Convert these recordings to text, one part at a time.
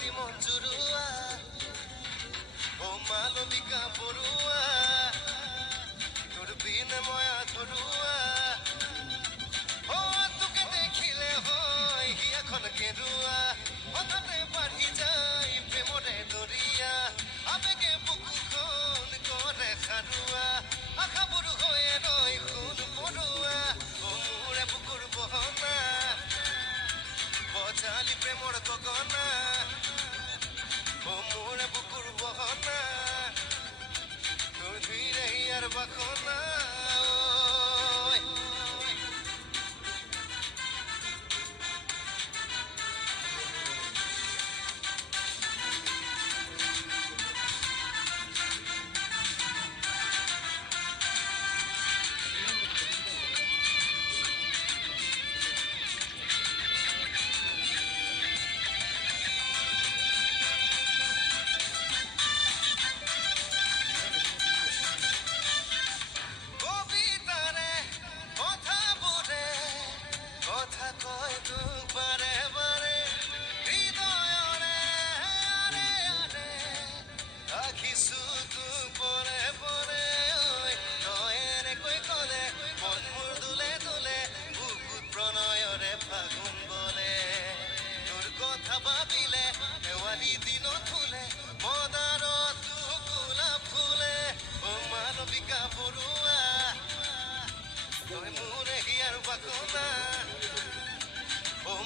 অতি মন জুৰুৱা মালবিকা বৰুৱা তোৰ বিনে মই আধৰুৱা তোকে দেখিলে হয় হিয়াখন কেৰুৱা হঠাতে বাঢ়ি যায় প্ৰেমৰে দৰিয়া আবেগে বুকুখন কৰে খাৰুৱা আশাবোৰ হৈয়ে ৰৈ সোণ পৰুৱা মোৰে বুকুৰ বহনা বজালি প্ৰেমৰ গগনা মোৰে বুকুৰ বহনা তোৰ ধীৰে হিয়াৰ বাখনা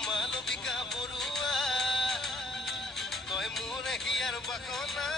মালবিকা বৰুৱা তই মোৰে হিয়াৰ বাখনা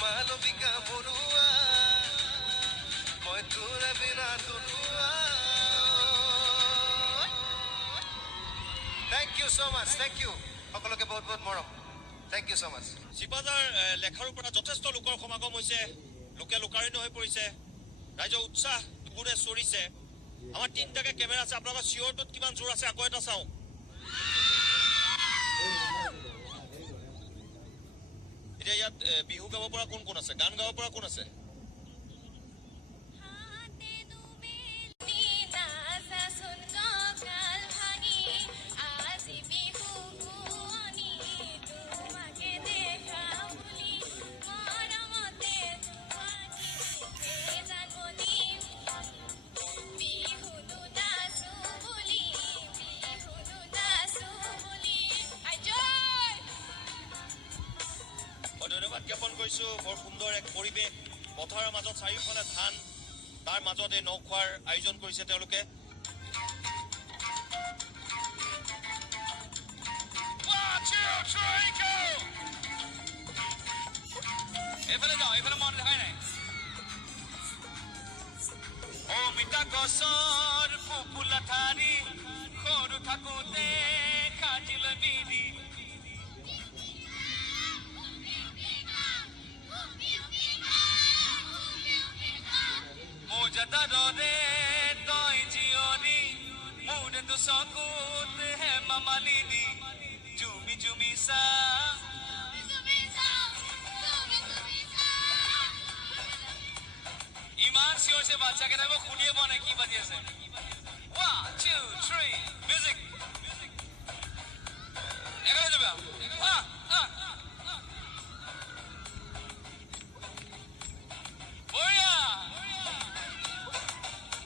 মালবিকা বৰুৱা মই তোৰ বিনা তৰুৱা thank you so' much thank you সকলোকে বহুত বহুত মৰম থেংক ইউ ছ' মাছ চিপাজাৰ লেখাৰুৰ পৰা যথেষ্ট লোকৰ সমাগম হৈছে লোকে লোকাৰণ্য হৈ পৰিছে ৰাইজৰ উৎসাহ গুণে চৰিছে আমাৰ তিনিটাকে কেমেৰা আছে আপোনালোকৰ চিঞৰটোত কিমান জোৰ আছে আকৌ এটা চাওঁ এতিয়া ইয়াত বিহু গাব পৰা কোন কোন আছে গান গাব পৰা কোন আছে ধন্যবাদ জ্ঞাপন কৰিছো বৰ সুন্দৰ এক পৰিৱেশ পথাৰৰ মাজত চাৰিওফালে ধান তাৰ মাজত এই নৌখোৱাৰ আয়োজন কৰিছে তেওঁলোকে এইফালে যাওঁ এইফালে মন দেখাই নাই অমিতা গছৰ ফুলা ঠাৰি সৰু থাকোঁতে কাটিলৈ মিলি মোজাদাৰৰে তই জিয়নি মোৰে তো চকুত হে মামালিনি জুমি জুমি চা ইমান চিঞৰছে বাচ্চাকেইটা মই শুনিয়ে পোৱা নাই কি বাজি আছে 1 2 3 মিউজিক একেলগে যাবা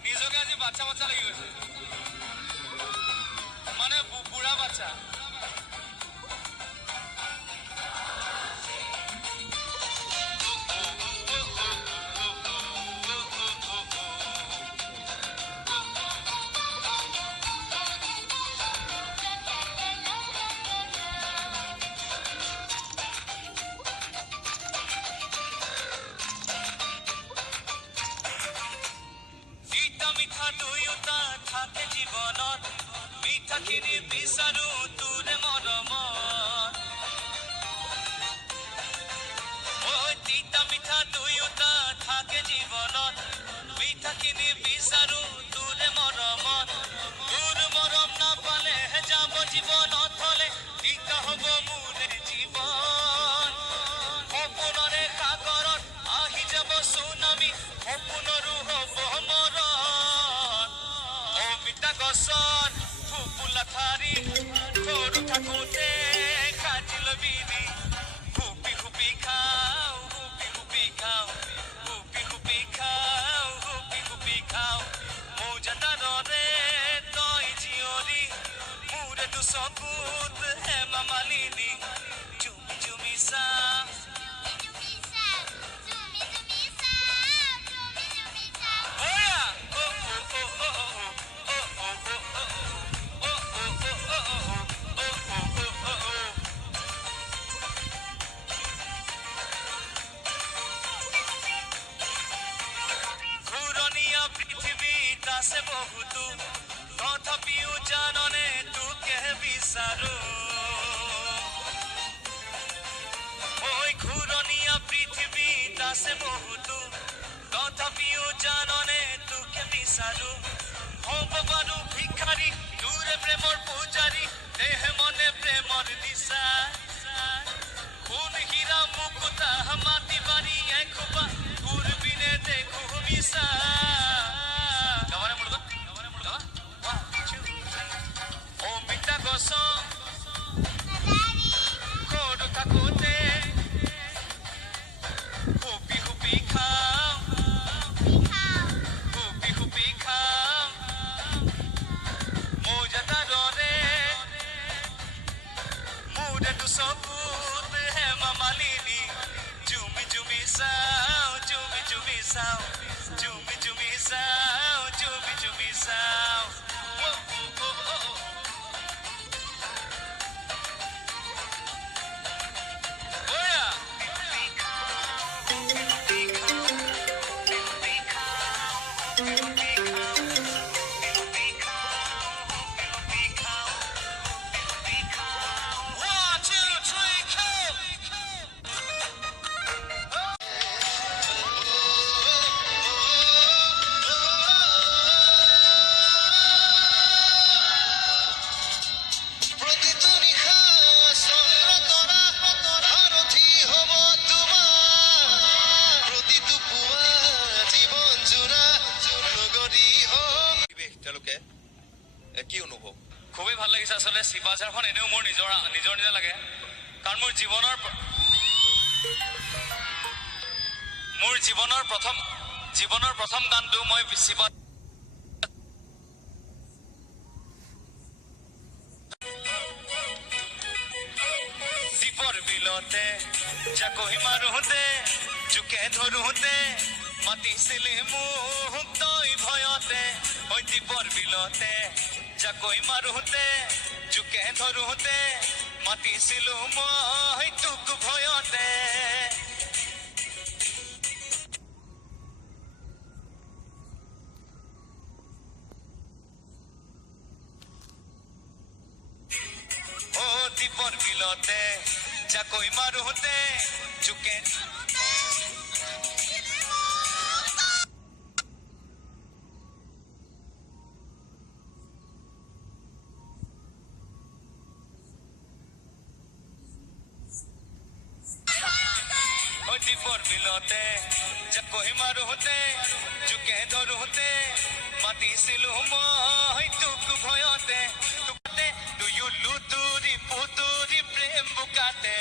নিজকে আজি বাচ্চা বাচ্চা লাগি গৈছে বাচ্চা মিঠাখিনি বিচাৰো তোৰে মৰমত ঐ তিতা মিঠা দুয়োটা থাকে জীৱনত মিঠাখিনি বিচাৰো তোৰে মৰমত তোৰ মৰম নাপালেহে যাব জীৱনত হলে তিতা হ'ব মোৰে জীৱন সপোনৰে সাগৰত আহি যাব চুনামি সপোনৰো হ'ব মৰণ অমিতা গছত ফুলাথাৰি সৰু থাকোঁতে খাইছিল বিনি হুপি হুপি খাওঁ হুপি হুপি খাওঁ হুপি হুপি খাওঁ হুপি হুপি খাওঁ মৌজাদাৰৰে তই জীয়ৰী মোৰেতো চকুত হেমা মালিনী জুমি জুমি চা আছে বহুতো তথাপিও জাননে তোকে বিচাৰো ঐ ঘূৰণীয়া পৃথিৱীত আছে বহুতো তথাপিও জাননে তোকে বিচাৰো হ'ব পাৰো ভিখাৰী তোৰে প্ৰেমৰ পূজাৰী দেহে মনে প্ৰেমৰ নিচা কোন হীৰা মুকুতা মাটি বাৰী এখোপা তোৰ বিনে দেখো মিছা সৰু থাকোঁতে হুপি হুপি খাওঁ হুপি হুপি খাওঁ মৌজাদাৰৰে মোৰেতো চকুত হেমা মালিনী জুমি জুমি চাওঁ জুমি জুমি চাওঁ জুমি জুমি চাওঁ জুমি জুমি চাওঁ কি অনুভৱ খুবেই ভাল লাগিছে আসলে শিৱাচাৰখন এনেও মোৰ নিজৰ নিজা লাগে কাৰণ মোৰ জীৱনৰ প্ৰথম গানটো মই শিৱা দীপৰ বিলতে জাকৈ মাৰোঁতে জোকে ধৰোঁতে মাতিছিলি মোক তই ভয়তে ঐ দীপৰ বিলতে জাকৈ মাৰোঁতে জোকে ধৰোঁতে মাতিছিলো মই তোক ভয়তে ও দীপৰ বিলতে জাকৈ মাৰোঁতে জোকে দীপৰ বিলতে জাকৈ মাৰোঁতে জোকে ধৰোঁতে মাতিছিলো মই তোক ভয়তে দুয়ো লুতুৰি পুতুৰি প্ৰেম বোকাতে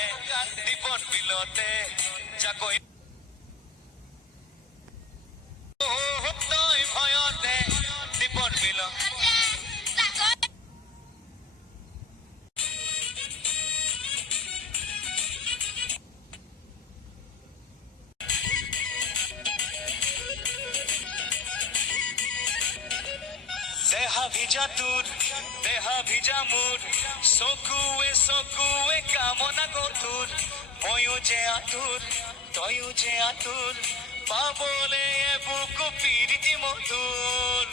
দীপৰ বিলতে জাকৈ তই ভয়তে দীপৰ বিল দেহা ভিজা তোৰ দেহা ভিজা মোৰ চকুৱে কামনা গধুৰ ময়ো যে আতুৰ তয়ো যে আতুৰ পাবলে বুকু পিৰিতি মধুৰ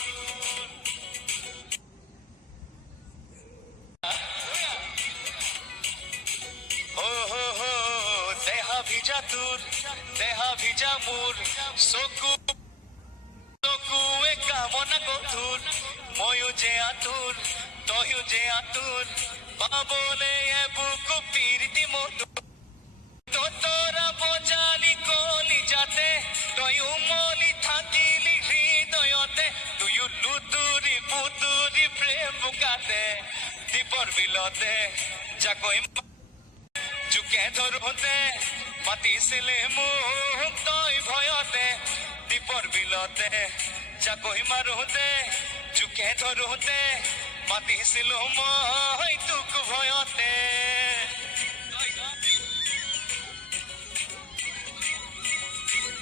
দেহা ভিজা তোৰ দেহা ভিজা মোৰ চকুৱে কামনা গধুৰ ময়ো যে আতুৰ তয়ো যে আতুৰ পাবলে বুকু পিৰিতি মধুৰ তোৰা বজালি কলি যাতে তই উমলি থাকিলি হৃদয়তে তুইও লুতুৰি পুতুৰি প্ৰেম বুকাতে দীপৰ বিলতে যাকৈ জুকে ধৰোতে মাতিছিলে মোক তই ভয়তে দীপৰ বিলতে যাকৈ মাৰোতে জুকে ধৰোতে মাতিছিলো মই তোক ভয়তে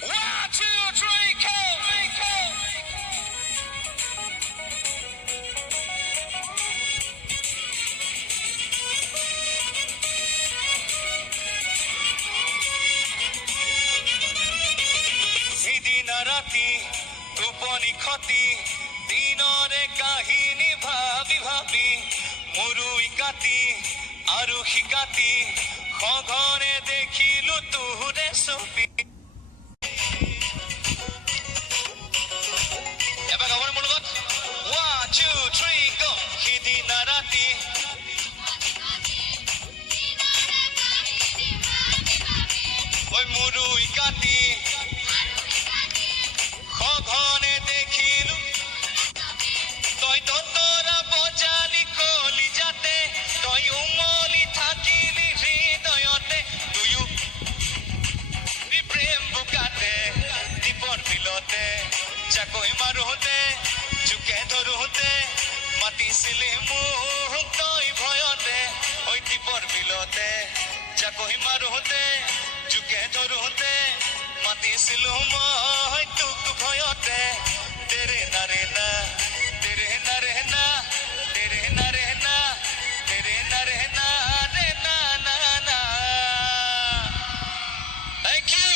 One, two, three, go! সিদিনা ৰাতি টোপনি খতি দিনৰে কাহিনী ভাবি ভাবি মুৰুই কাটি আৰু শিকাতি সঘনে দেখিলো তোৰে ছবি এবাৰ গাবৰ মোৰ লগত 1 2 3 go সিদিনা ৰাতি ঐ মুৰুই কাটি সঘনে দেখিলো তই তোৰা বজালি কলি যাতে তই উমলি থাকিলি হৃদয়তে তুইও প্ৰেম বুকাতে দীপৰ বিলতে যাকৈ মাৰোতে জুকে ধৰোতে মাতিছিলে মোক তই ভয়তে ঐ দীপৰ বিলতে যাকৈ মাৰোতে জুকে ধৰোতে মাতিছিলো মই তোক ভয়তে তেৰে নাৰে না তেৰে নাৰে না তেৰে নাৰে না তেৰে নাৰে না ৰে না না না Thank you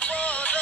আপদ